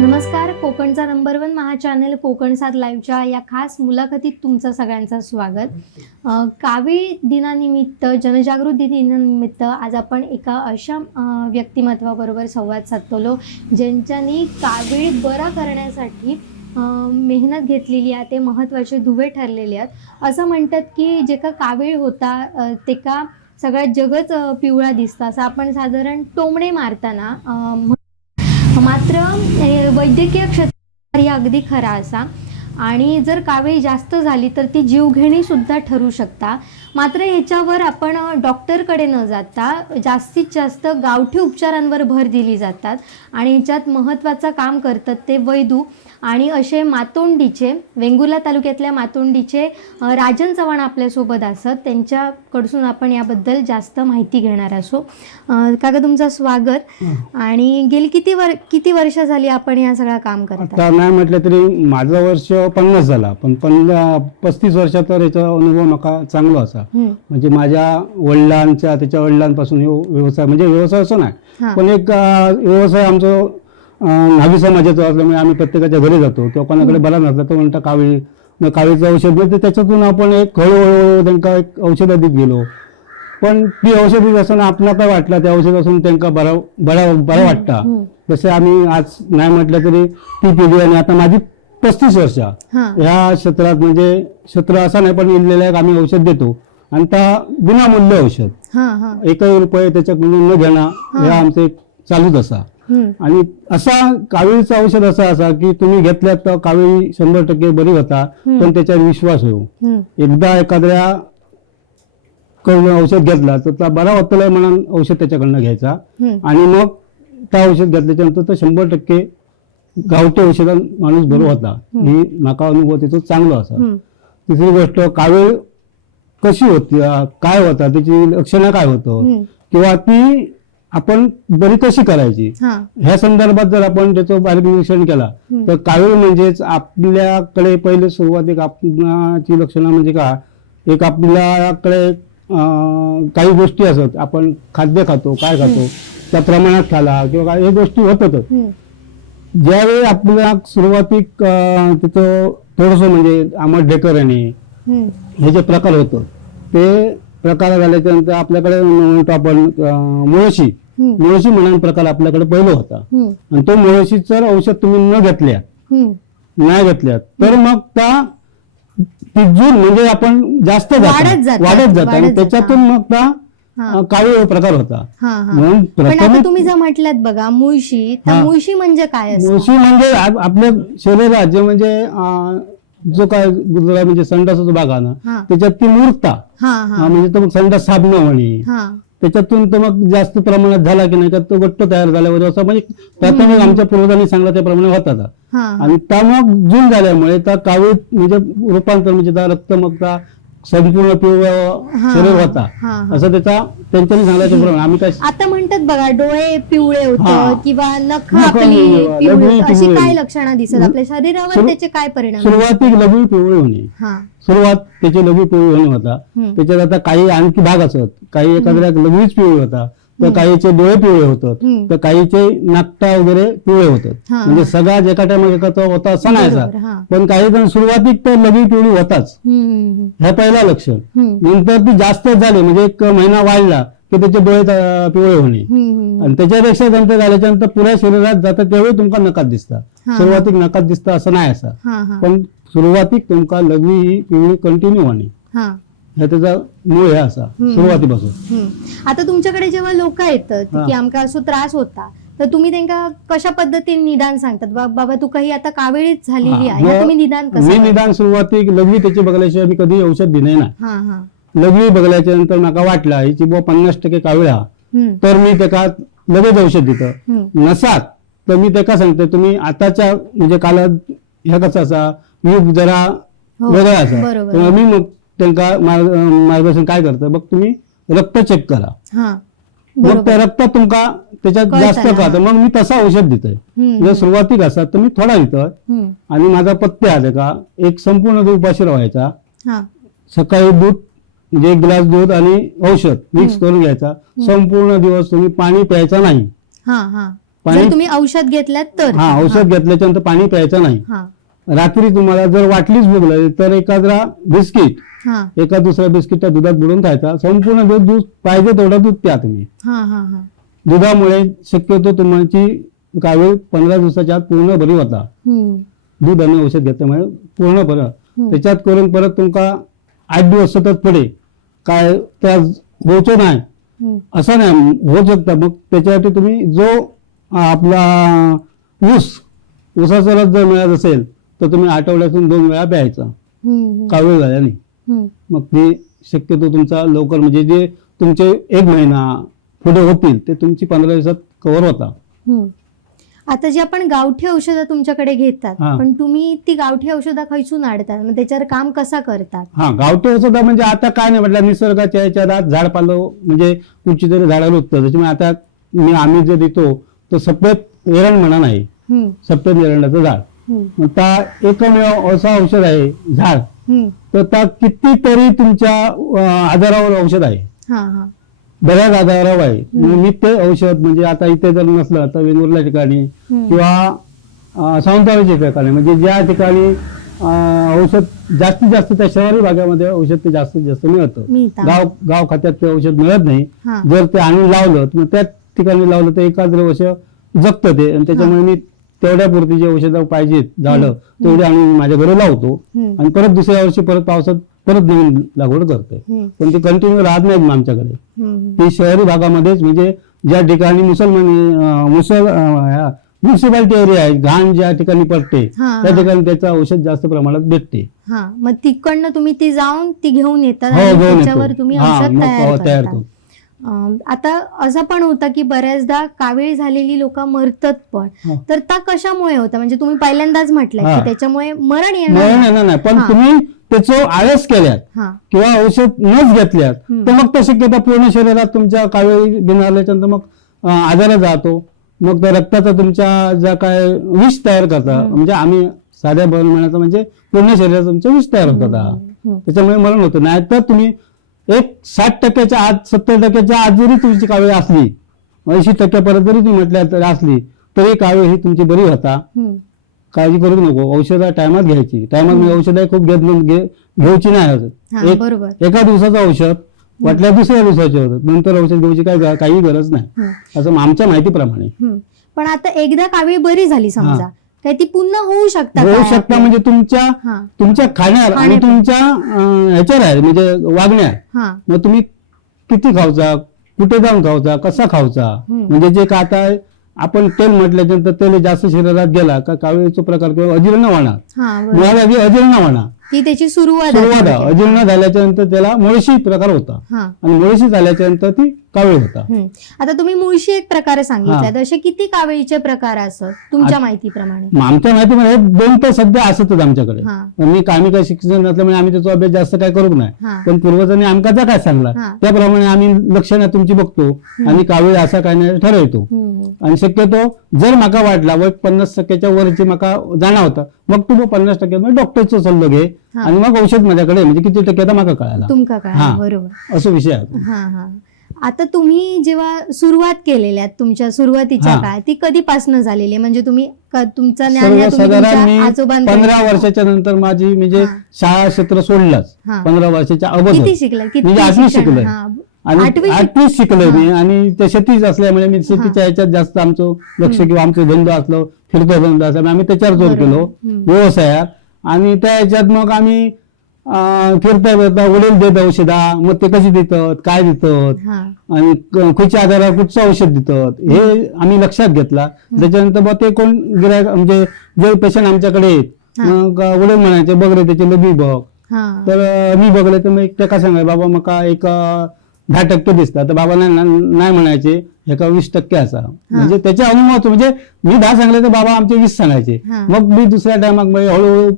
नमस्कार. कोकणचा नंबर 1 महा चॅनल कोकण 7 लाईव्हच्या या खास मुलाखतीत तुमचं सगळ्यांचं स्वागत. कावीळ दिनानिमित्त, जनजागृती दिनानिमित्त आज आपण एका अशा व्यक्तिमत्वाबरोबर संवाद साधतो ज्यांच्यानी कावीळ बरा करण्यासाठी मेहनत घेतलेली आहे. ते महत्त्वाचे दुवे ठरलेले आहेत. असं म्हणतात की जे का कावीळ होता ते का सगळ्यात जगच पिवळा दिसतं असं आपण साधारण टोमणे मारताना मात्र वैद्यकीय क्षेत्रात अगदी खरा असा. आणि जर कावीळ जास्त झाली तर ती जीवघेणी सुद्धा ठरू शकता. मात्र ह्याच्यावर आपण डॉक्टरकडे न जाता जास्तीत जास्त गावठी उपचारांवर भर दिली जातात. आणि ह्याच्यात महत्त्वाचं काम करतात ते वैदू आणि असे मातोंडीचे, वेंगुर्ला तालुक्यातल्या मातोंडीचे राजन चव्हाण आपल्यासोबत असत. त्यांच्याकडसून आपण याबद्दल जास्त माहिती घेणार असो. काका तुमचं स्वागत. आणि गेली किती वर्ष झाली आपण या सगळं काम करता? नाही म्हटलं तरी माझं वर्ष 50 झाला, पण 35 वर्षात तर याचा अनुभव नका चांगला असा. म्हणजे माझ्या वडिलांच्या, त्याच्या वडिलांपासून व्यवसाय, म्हणजे व्यवसाय असं नाही पण एक व्यवसाय आमचं न्हावी समाजाचं असल्यामुळे आम्ही प्रत्येकाच्या घरी जातो किंवा कोणाकडे बरा नसला तर म्हणता कावीळचं औषध मिळते. त्याच्यातून आपण एक हळूहळू त्यांना एक औषध देत गेलो. पण ती औषधी असताना आपल्याला काय वाटलं त्या औषध असून त्यांना बरा वाटता. जसे आम्ही आज नाही म्हटलं तरी ती पिढी आणि आता माझी 35 वर्ष ह्या क्षेत्रात, म्हणजे क्षेत्र असं नाही पण इलेलं आम्ही औषध देतो आणि त्या विनामूल्य औषध, एकही रुपये त्याच्याकडून न घेणं हे आमचं एक चालूच असा. आणि असा कावीळचं औषध असा की तुम्ही घेतल्यात तर कावीळ 100% बरी होता, पण त्याच्यावर विश्वास होऊ. एकदा एखाद्या औषध घेतला तर त्या बरा होतला म्हणून औषध त्याच्याकडनं घ्यायचा आणि मग त्या औषध घेतल्याच्यानंतर तर 100% गावठी औषधात माणूस बरो होता. ही नाका अनुभव त्याचा चांगला असा. तिसरी गोष्ट, कावीळ कशी होती, काय होता, त्याची लक्षणं काय होतं किंवा ती आपण बरी कशी करायची ह्या संदर्भात जर आपण त्याचं बारीक निरीक्षण केला तर कावीळ म्हणजेच आपल्याकडे पहिले सुरुवातीक आपणाची लक्षणं म्हणजे का, एक आपल्याकडे काही गोष्टी असत, आपण खाद्य खातो, काय खातो त्या प्रमाणात खाला किंवा काय, हे गोष्टी होतच. ज्यावेळी आपल्या सुरुवातीक तिथं थोडस म्हणजे आंबट ढेकर येणे हे जे प्रकार होतं ते प्रकार झाल्याच्या नंतर आपल्याकडे म्हणतो आपण मुळशी म्हणून प्रकार आपल्याकडे पहिला होता. आणि तो मुळशीचं औषध तुम्ही नाही घेतल्यात तर मग त्या जून म्हणजे आपण जास्त वाढत जात आणि त्याच्यातून मग त्या कावीळ प्रकार होता. म्हणून तुम्ही जर म्हटल्यात बघा मुळशी, तर मुळशी म्हणजे काय? मुळशी म्हणजे आपल्या शरीरात जे म्हणजे जो काय म्हणजे संडासाचा भाग आहे ना त्याच्यात ती मूर्ता, म्हणजे तो संडास साबण म्हणे, त्याच्यातून तो मग जास्त प्रमाणात झाला की नाही का तो गट्ट तयार झाल्यावर असं म्हणजे प्राथमिक आमच्या पूर्वजांनी सांगला त्याप्रमाणे होता. आणि त्या मग जून झाल्यामुळे त्या कावीळ म्हणजे रूपांतर म्हणजे त्या रक्त मग त्या संपूर्ण पिवळं शरीर होता असं त्यांच्यानी सांगायचं प्रमाणे. आम्ही काय आता म्हणतात बघा, डोळे पिवळे होतं किंवा नख आपली पिवळी, अशी काय लक्षणं दिसत आपल्या शरीरावर, त्याचे काय परिणाम? सुरुवातीक लघवी पिवळी होणे, त्याची लघवी पिवळी होणे होता. त्याच्यात आता काही आणखी भाग असत, काही एखाद्या लघवीच पिवळी होता, तर काहीचे डोळे पिवळे होतात, तर काहीचे नाकटा वगैरे पिवळे होतात. म्हणजे सगळा एका टायमा एका होता असं नाही. पण काही जण सुरुवातीक तर लघवी पिवळी होताच, हे पहिला लक्षण. नंतर ती जास्त झाली म्हणजे 1 महिना वाढला की त्याचे डोळे पिवळे होणे आणि त्याच्यापेक्षा नंतर झाल्याच्या नंतर पुऱ्या शरीरात जातात त्यावेळी तुमका नकात दिसतात. सुरुवातीक नकात दिसतं असं नाही असं, पण सुरुवातीक तुमका लघवी ही पिवळी कंटिन्यू होणे हे त्याचा मूळ हे असा सुरुवातीपासून. आता तुमच्याकडे जेव्हा लोक येतात की आमका असो त्रास होता, तर तुम्ही त्यांना कशा पद्धतीने निदान सांगतात? बाबा तू काही आता कावीळीच झालेली आहे, तुम्ही निदान कसं? मी निदान सुरुवातीक लघवी त्याची बघल्याशिवाय मी कधी औषध दिले नाही. लघवी बघल्याच्या नंतर मला वाटला हिची 50% कावीळ हा, तर मी त्याला लगेच औषध देतो. नसात तर मी त्याला सांगतो तुम्ही आताच्या म्हणजे काळात ह्या कसं असा युग जरा वेगळा असा, तर मी मग त्यांना मार्गदर्शन काय करतं, मग तुम्ही रक्त चेक करा, मग त्या रक्तात तुमका त्याच्यात जास्त का, मग मी तसा औषध देतोय. जर सुरुवातीक असतात तर मी थोडा देतोय. आणि माझा पथ्य आहे का, एक संपूर्ण दूध उपाशी राहायचा, सकाळी दूध म्हणजे 1 ग्लास दूध आणि औषध मिक्स करून घ्यायचा. संपूर्ण दिवस तुम्ही पाणी प्यायचं नाही. जर तुम्ही औषध घेतल्यात तर हा औषध घेतल्याच्या नंतर पाणी प्यायचं नाही. हा रात्री तुम्हाला जर वाटलीच भूक लागली तर एखादा बिस्किट हा एका दुसरा बिस्किट त्या दुधात बुडवून खायचा. संपूर्ण दूध पाहिजे तेवढं दूध प्या तुम्ही. हा हा हा दुधामुळे शक्यतो तुमची कावीळ 15 दिवसाच्या आत पूर्ण बरी होता. दूध आणि औषध घेतल्यामुळे पूर्ण बरं. त्याच्यात करून परत तुमका 8 दिवस सतत पडे काय त्रास होतो नाही असं नाही होऊ शकतं. मग त्याच्यासाठी तुम्ही जो आपला ऊसाचा रस जर मिळत असेल तर तुम्ही आठवड्यातून 2 वेळा प्यायचा कावीळ झाल्याने. मग ते शक्यतो तुमचा लवकर म्हणजे जे तुमचे 1 महिना पुढे होतील ते तुमची 15 दिवसात कव्हर होता. आता जे आपण गावठी औषधं तुमच्याकडे घेतात पण तुम्ही ती गावठी औषधं खैसून आणतात मग त्याच्यावर काम कसा करतात? हा गावठी औषधं म्हणजे आता काय नाही म्हटलं निसर्गाच्या याच्यात झाड पालो म्हणजे कुठची तरी झाडाला उठतं. त्याच्यामुळे आता आम्ही जे देतो तो सफेद एरंड म्हणा नाही सफेद एरंडाचं झाड मग त्या एकमेव असं औषध आहे झाड तर त्या कितीतरी तुमच्या आजारावर औषध आहे. बऱ्याच आजारावर आहे. मी ते औषध म्हणजे आता इथे जर नसलं तर वेंगुर्ला ठिकाणी किंवा सावंतवाडीच्या ठिकाणी म्हणजे ज्या ठिकाणी औषध जास्तीत जास्त त्या शहरी भागामध्ये औषध ते जास्तीत जास्त मिळतं. गाव खात्यात ते औषध मिळत नाही. जर ते आणून लावलं तर त्याच ठिकाणी लावलं तर एकाच वर्ष जगतं ते. आणि त्याच्यामुळे मी तेवढ्या पुरती जे औषधं पाहिजेत झाडं तेवढे आणून माझ्या घरी लावतो आणि परत दुसऱ्या वर्षी परत पावसात परत नवीन लागवड करते. पण ते कंटिन्यू राहत नाहीत आमच्याकडे. ते शहरी भागामध्येच म्हणजे ज्या ठिकाणी म्युन्सिपालिटी एरिया आहे घाण ज्या ठिकाणी पडते त्या ठिकाणी त्याचं औषध जास्त प्रमाणात भेटते. मग तिकडनं तुम्ही ती जाऊन ती घेऊन येतात हो, आणि घेऊन त्याच्यावर येतो. तुम्ही हा, औषध मग तयार करतो. करता. आता असं पण होतं की बऱ्याचदा कावीळ झालेली लोक मरतात पण तर त्या कशामुळे होतं म्हणजे तुम्ही पहिल्यांदाच म्हटलं की त्याच्यामुळे मरण येणार नाही पण तुम्ही त्याचं आळस केल्यात किंवा औषध नच घेतल्यात तर मग त्या शक्यता पूर्ण शरीरात तुमच्या कावीळ बिनल्याच्यानंतर मग आजारात जातो. मग त्या रक्ताचा तुमच्या ज्या काय विष तयार करता म्हणजे आम्ही साध्या बन म्हणायचं म्हणजे पूर्ण शरीरात तुमचं विष तयार होतात. त्याच्यामुळे मरण होतं. नाहीतर तुम्ही 60% आत 70% आत जरी तुमची कावीळ असली 80% जरी तुम्ही म्हटल्या तर असली तरी कावीळ ही तुमची बरी होता. काळजी करू नको. औषधं टायमात घ्यायची. टायमात औषधं खूप घ्यायची नाही. एका दिवसाचं औषध वाटल्या दुसऱ्या दिवसाचे होतं नंतर औषध घ्यायची काही गरज नाही असं आमच्या माहितीप्रमाणे. पण आता एकदा कावीळ बरी झाली समजा काय ती पुन्हा होऊ शकता म्हणजे तुमच्या खाण्यावर आणि तुमच्या ह्याच्यावर आहे म्हणजे वागण्यावर. मग तुम्ही किती खावचा कुठे जाऊन खावचा कसा खावचा म्हणजे जे का आता आपण तेल म्हटल्यानंतर तेल जास्त शरीरात गेला का कावीळचा प्रकार किंवा अजीर्ण होणार अजीर्ण होणार ती त्याची सुरुवात अजीर्ण झाल्याच्या नंतर त्याला मुळशी प्रकार होता आणि मुळशी झाल्याच्या नंतर ती कावीळ होता. आता तुम्ही मुळशी एक प्रकार सांगितला तर असे किती कावीळचे प्रकार असत तुमच्या माहितीप्रमाणे? आमच्या माहितीप्रमाणे 2 तर सध्या असतच आमच्याकडे. आम्ही काय शिक्षण नसल्यामुळे आम्ही त्याचा अभ्यास जास्त काय करू नाही पण पूर्वजांनी आमचा काय सांगला त्याप्रमाणे आम्ही लक्षणं तुमची बघतो आणि कावीळ असा काय नाही ठरवतो. आणि शक्यतो जर माका वाटला 50% वरची माका जाणवता मग तू 50% डॉक्टरचा सल्लो घे आणि मग औषध माझ्याकडे म्हणजे किती टक्के माका कळायला बरोबर असं विषय आहे. आता तुम्ही जेव्हा सुरुवात केलेल्या तुमच्या सुरुवातीच्या काळात ती कधीपासून झालेली म्हणजे तुम्ही तुमचा साधारण 15 वर्षाच्या नंतर माझी म्हणजे शाळा क्षेत्र सोडलंच. 15 वर्षाच्या अगोदर किती शिकलाय म्हणजे 8वी शिकलोय आणि 8वी शिकलोय मी आणि ते शेतीच असल्यामुळे मी शेतीच्या ह्याच्यात जास्त आमचं लक्ष किंवा आमचं धंदा असलो फिरतो धंदा असल्यामुळे आम्ही त्याच्यावर जोर केलो व्यवसायात. आणि त्या ह्याच्यात मग आम्ही फिरता फिरता वडील देत औषधा मग ते कशी देतात काय देतात आणि कुठच्या आजारावर कुठचं औषध देतात हे आम्ही लक्षात घेतला. त्याच्यानंतर मग ते कोण गिरायक म्हणजे जे पेशंट आमच्याकडे येत मग वडील म्हणायचे बघ रे त्याचे लबी बघ तर मी बघले तर मग त्या सांगाय बाबा मग एक 10% दिसतात तर बाबा नाही म्हणायचे एका 20% असा म्हणजे त्याचे अनुभव म्हणजे मी 10 सांगले तर बाबा आमचे 20 सांगायचे. मग मी दुसऱ्या टायमात हळूहळू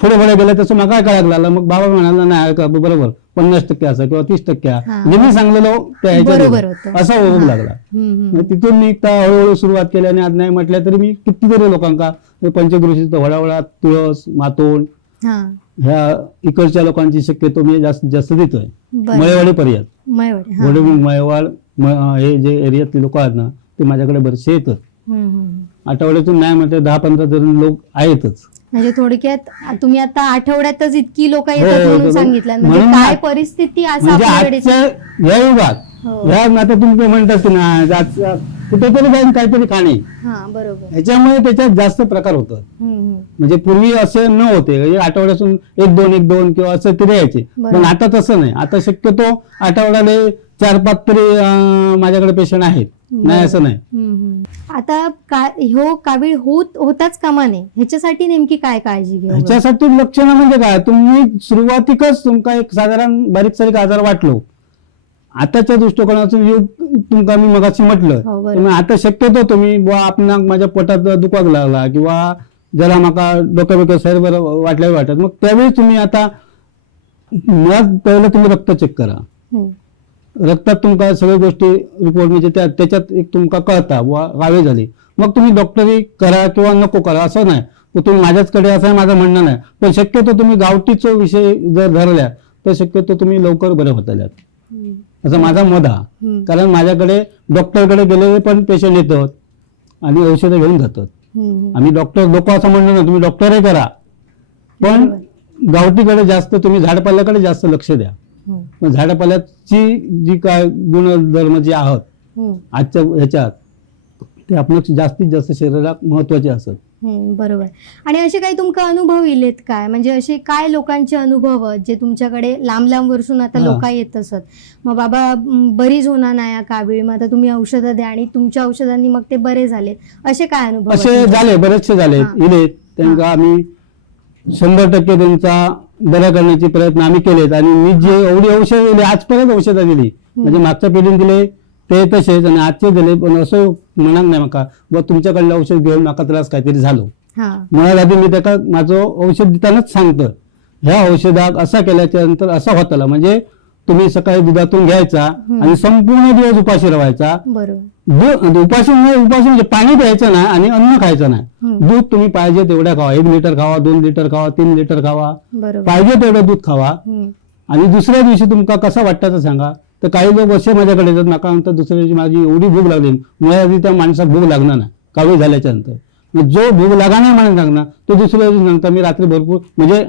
पुढे गेलं तसं मग काय कळायला लागलं मग बाबा म्हणाला नाही बरोबर 50% असा किंवा 30% म्हणजे मी सांगलेलो त्या ह्याच्यात असा होऊ लागला. तिथून मी हळूहळू सुरुवात केली आणि आज नाही म्हटलं तरी मी कितीतरी लोकांका पंचकृषीचं वडावडा तुळस मातोंड ह्या इकडच्या लोकांची शक्यतो मी जास्तीत जास्त देतोय. मळेवाडी पर्यंत मळेवाड हे जे एरियातले लोक आहेत ना ते माझ्याकडे बरेचसे येतात. हम्म. आठवड्यातून नाही म्हटलं 10-15 जण लोक आहेतच. म्हणजे थोडक्यात तुम्ही आता आठवड्यातच इतकी लोक हो, येतात म्हणून हो. सांगितलं, म्हणजे म्हणून काय परिस्थिती असं म्हणजे आपल्याकडे. आजच्या या युगात हो. ह्या आता तुम्ही म्हणतात की ना आजच्या कुठेतरी जाऊन काहीतरी खाणे, हा बरोबर. ह्याच्यामुळे त्याच्यात जास्त प्रकार होतात. म्हणजे पूर्वी असे न होते, म्हणजे आठवड्यातून 1-2 किंवा असं तरी यायचे, बरोबर. पण आता तसं नाही. आता शक्यतो आठवड्याला 4-5 तरी माझ्याकडे पेशंट आहेत, नाही असं नाही. आता कावीळ होताच कामा नये ह्याच्यासाठी नेमकी काय काळजी घ्यावी? ह्याच्यासाठी लक्षणं म्हणजे काय, तुम्ही सुरुवातीकच तुमका एक साधारण बारीक सारीक आजार वाटलो, आताच्या दृष्टिकोनातून युग तुमका मी मगाशी म्हटलं, हो, बरोबर. तुम्ही आता शक्यतो तुम्ही बुवा आपणाक माझ्या पोटात दुखाक लागला किंवा जरा माका डोक्याबोक्या सैर बरं वाटत, मग त्यावेळी तुम्ही आता मुळात पहिलं तुम्ही रक्त चेक करा. रक्तात तुमका सगळ्या गोष्टी रिपोर्ट म्हणजे त्याच्यात एक तुमका कळता बुवा कावीळ झाली, मग तुम्ही डॉक्टरी करा किंवा नको करा असं नाही. तुम्ही माझ्याचकडे असं माझं म्हणणं नाही, पण शक्यतो तुम्ही गावठीचा विषय जर धरल्या तर शक्यतो तुम्ही लवकर बरे होताल्यात, असं माझा मत हा. कारण माझ्याकडे डॉक्टरकडे गेलेले पण पेशंट येतात आणि औषधं घेऊन जातात. आम्ही डॉक्टर लोक असं म्हणतो ना, तुम्ही डॉक्टरही करा, पण गावठीकडे जास्त तुम्ही झाडपाल्याकडे जास्त लक्ष द्या. पण झाडपाल्याची जी काय गुणधर्म जे आहात आजच्या ह्याच्यात ते आपण जास्तीत जास्त शरीराला महत्वाचे असत. बरोबर. आणि असे काही तुमका अनुभव इलेत काय, म्हणजे असे काय लोकांचे अनुभव जे तुमच्याकडे लांब वर्षून आता लोक येत असत, मग बाबा बरीच होणार नाही कावीळ, मग आता तुम्ही औषधं द्या आणि तुमच्या औषधांनी मग ते बरे झाले, असे काय अनुभव? असे झाले, बरेचसे झाले इले. त्यांना आम्ही 100% त्यांचा बरा करण्याचे प्रयत्न आम्ही केलेत. आणि मी जे एवढी औषधं दिली, आजपर्यंत औषधं दिली, म्हणजे मागच्या पिढीने दिले ते तसेच आणि आजचे दिले, पण असं म्हणणार नाही माका व तुमच्याकडलं औषध घेऊन माका त्रास काहीतरी झालो. मुळात आधी मी त्याला माझं औषध देतानाच सांगतं, ह्या औषधात असा केल्याच्या नंतर असा होताला, म्हणजे तुम्ही सकाळी दुधातून घ्यायचा आणि संपूर्ण दिवस उपाशी राहायचा. उपाशी म्हणजे पाणी प्यायचं नाही आणि अन्न खायचं नाही. दूध तुम्ही पाहिजे तेवढ्या खावा, 1 लिटर खावा, 2 लिटर खावा, 3 लिटर खावा, पाहिजे तेवढं दूध खावा. आणि दुसऱ्या दिवशी तुमका कसं वाटतं सांगा. तर काही लोक असे माझ्याकडे येतात, नका नंतर दुसऱ्या दिवशी माझी एवढी भूक लागली, मला आधी त्या माणसाला भूक लागणार नाही कावीळ झाल्याच्या नंतर. जो भूक लागा नाही म्हणून सांगणार तो दुसऱ्या दिवशी सांगता मी रात्री भरपूर म्हणजे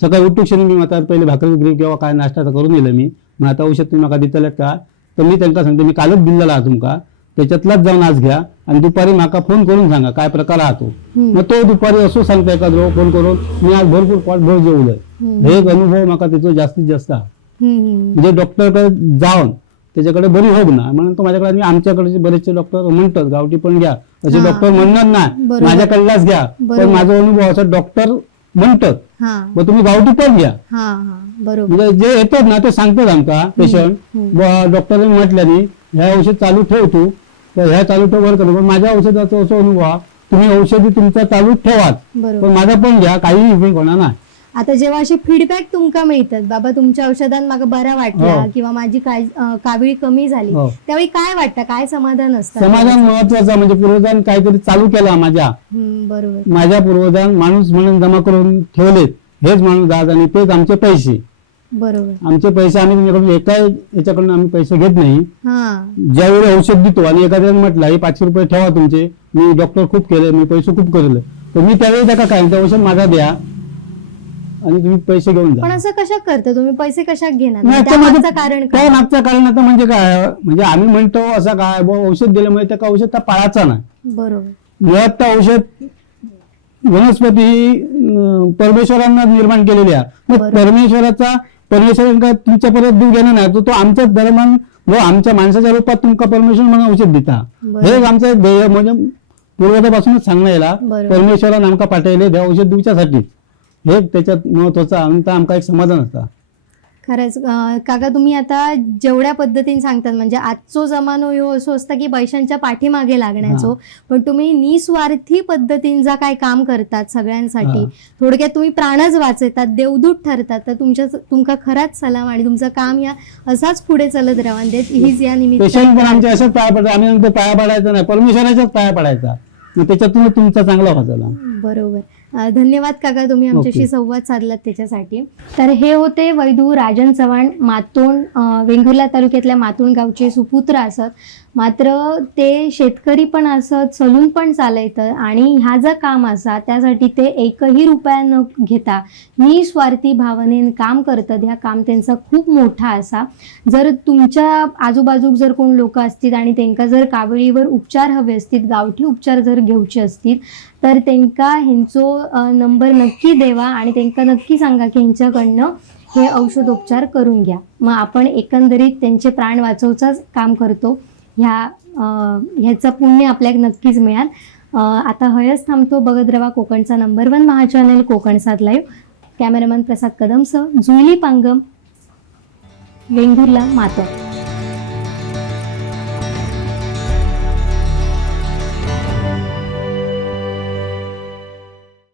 सकाळी उठू क्षणी मी आता पहिले भाकरी बिकरी किंवा काय नाश्ता करून दिलं मी, मग आता औषध तुम्ही माका दितल्यात का, तर मी त्यांना सांगते मी कालच दिलेला आहे तुमका, त्याच्यातलाच जाऊन आज घ्या आणि दुपारी माका फोन करून सांगा काय प्रकार राहतो. मग तो दुपारी असो सांगता एका फोन करून मी आज भरपूर पोटभर जेवलोय. हे एक अनुभव माका त्याचा जास्तीत जास्त म्हणजे डॉक्टरकडे जाऊन त्याच्याकडे बरी होग ना म्हणून तो माझ्याकडे. आणि आमच्याकडचे बरेचसे डॉक्टर म्हणतात गावठी पण घ्या, असे डॉक्टर म्हणणार नाही माझ्याकडलाच घ्या, पण माझा अनुभव असं डॉक्टर म्हणतात मग तुम्ही गावठी पण घ्या. म्हणजे जे येतात ना ते सांगतात आमका पेशंट डॉक्टरने म्हटल्याने ह्या औषध चालू ठेव तू, तर ह्या चालू ठेव बरं करू, पण माझ्या औषधाचा असं अनुभव तुम्ही औषधी तुमचा चालू ठेवाच, पण माझा पण घ्या, काही इफेक्ट होणार नाही. आता जेव्हा असे फीडबॅक तुमका मिळतात बाबा तुमच्या औषधात मला बरा वाटला किंवा माझी कावीळ कमी झाली, त्यावेळी काय वाटतं, काय समाधान असतं? समाधान महत्वाचं म्हणजे पूर्वजान काहीतरी चालू केला बरोबर. माझ्या पूर्वजान माणूस म्हणून जमा करून ठेवलेत, हेच माणूस आज आणि तेच आमचे पैसे. बरोबर. आमचे पैसे आम्ही तुमच्याकडून एका याच्याकडून आम्ही पैसे घेत नाही. ज्यावेळी औषध देतो आणि एखाद्याने म्हटलं हे 500 रुपये ठेवा तुमचे, मी डॉक्टर खूप केले, मी पैसे खूप केले, तर मी त्यावेळी त्याला काय ते औषध माझा द्या आणि तुम्ही पैसे घेऊन जा. पण असं कशा करता तुम्ही, पैसे कशात घेणार? कारण काय मागचं कारण आता म्हणजे काय, म्हणजे आम्ही म्हणतो असं काय औषध दिल्यामुळे त्या औषध त्या पाळाचा नाही. बरोबर. मुळात त्या औषध वनस्पती ही परमेश्वरांना निर्माण केलेली आहे. मग परमेश्वरांना तुमच्यापर्यंत दूर घेणं नाही, तो आमच्या दरम्यान व आमच्या माणसाच्या रूपात तुमका परमेश्वर म्हणून औषध देता. हे आमचं ध्येय म्हणजे पूर्वजापासूनच सांगणं याला परमेश्वरानं आमका पाठवले त्या औषध दिवच्यासाठी, हे त्याच्यात महत्वाचं आमका एक समाधान असतं. खरंच काका तुम्ही आता जेवढ्या पद्धतीने सांगतात म्हणजे आजचो जमानो ह्यो असो असता की पैशांच्या पाठीमागे लागण्याचो, पण तुम्ही निस्वार्थी पद्धतीने जा काय काम करतात सगळ्यांसाठी, थोडक्यात तुम्ही प्राणच वाचवतात, देवदूत ठरतात, तर तुमका खराच सलाम आणि तुमचं काम या असाच पुढे चालत राहा देत हीच या निमित्त. आमच्या अशाच पाया पडतात, आम्ही नंतर पाया पडायचा नाही, परमेश्वराच्याच पाया पडायचा, त्याच्यातून तुमचा चांगला व्हायचा. बरोबर. धन्यवाद काका तुम्ही आमच्याशी संवाद साधलात त्याच्यासाठी. तर हे होते वैदू राजन चव्हाण, मातोंड वेंगुर्ला तालुक्यातल्या मातोंड गावचे सुपुत्र असत. मात्र ते शेतकरी पण असं चलून पण चालयतं आणि ह्या जर काम असा त्यासाठी ते एकही रुपया न घेता निस्वार्थी भावनेन काम करतात. ह्या काम त्यांचा खूप मोठा असा. जर तुमच्या आजूबाजूक जर कोण लोक असतील आणि त्यांना जर कावळीवर उपचार हवे असतील, गावठी उपचार जर घेवचे असतील, तर त्यांना ह्यांचो नंबर नक्की देवा आणि त्यांना नक्की सांगा की ह्यांच्याकडनं हे औषधोपचार करून घ्या. मग आपण एकंदरीत त्यांचे प्राण वाचवचाच काम करतो. ह्याचं पुण्य आपल्याला नक्कीच मिळाल. आता हयच थांबतो. बघत रवा कोकणचा नंबर 1 महाचॅनल कोकण 7 लाईव्ह. कॅमेरामॅन प्रसाद कदमसह जुईली पांगम, वेंगुर्ला, मातर.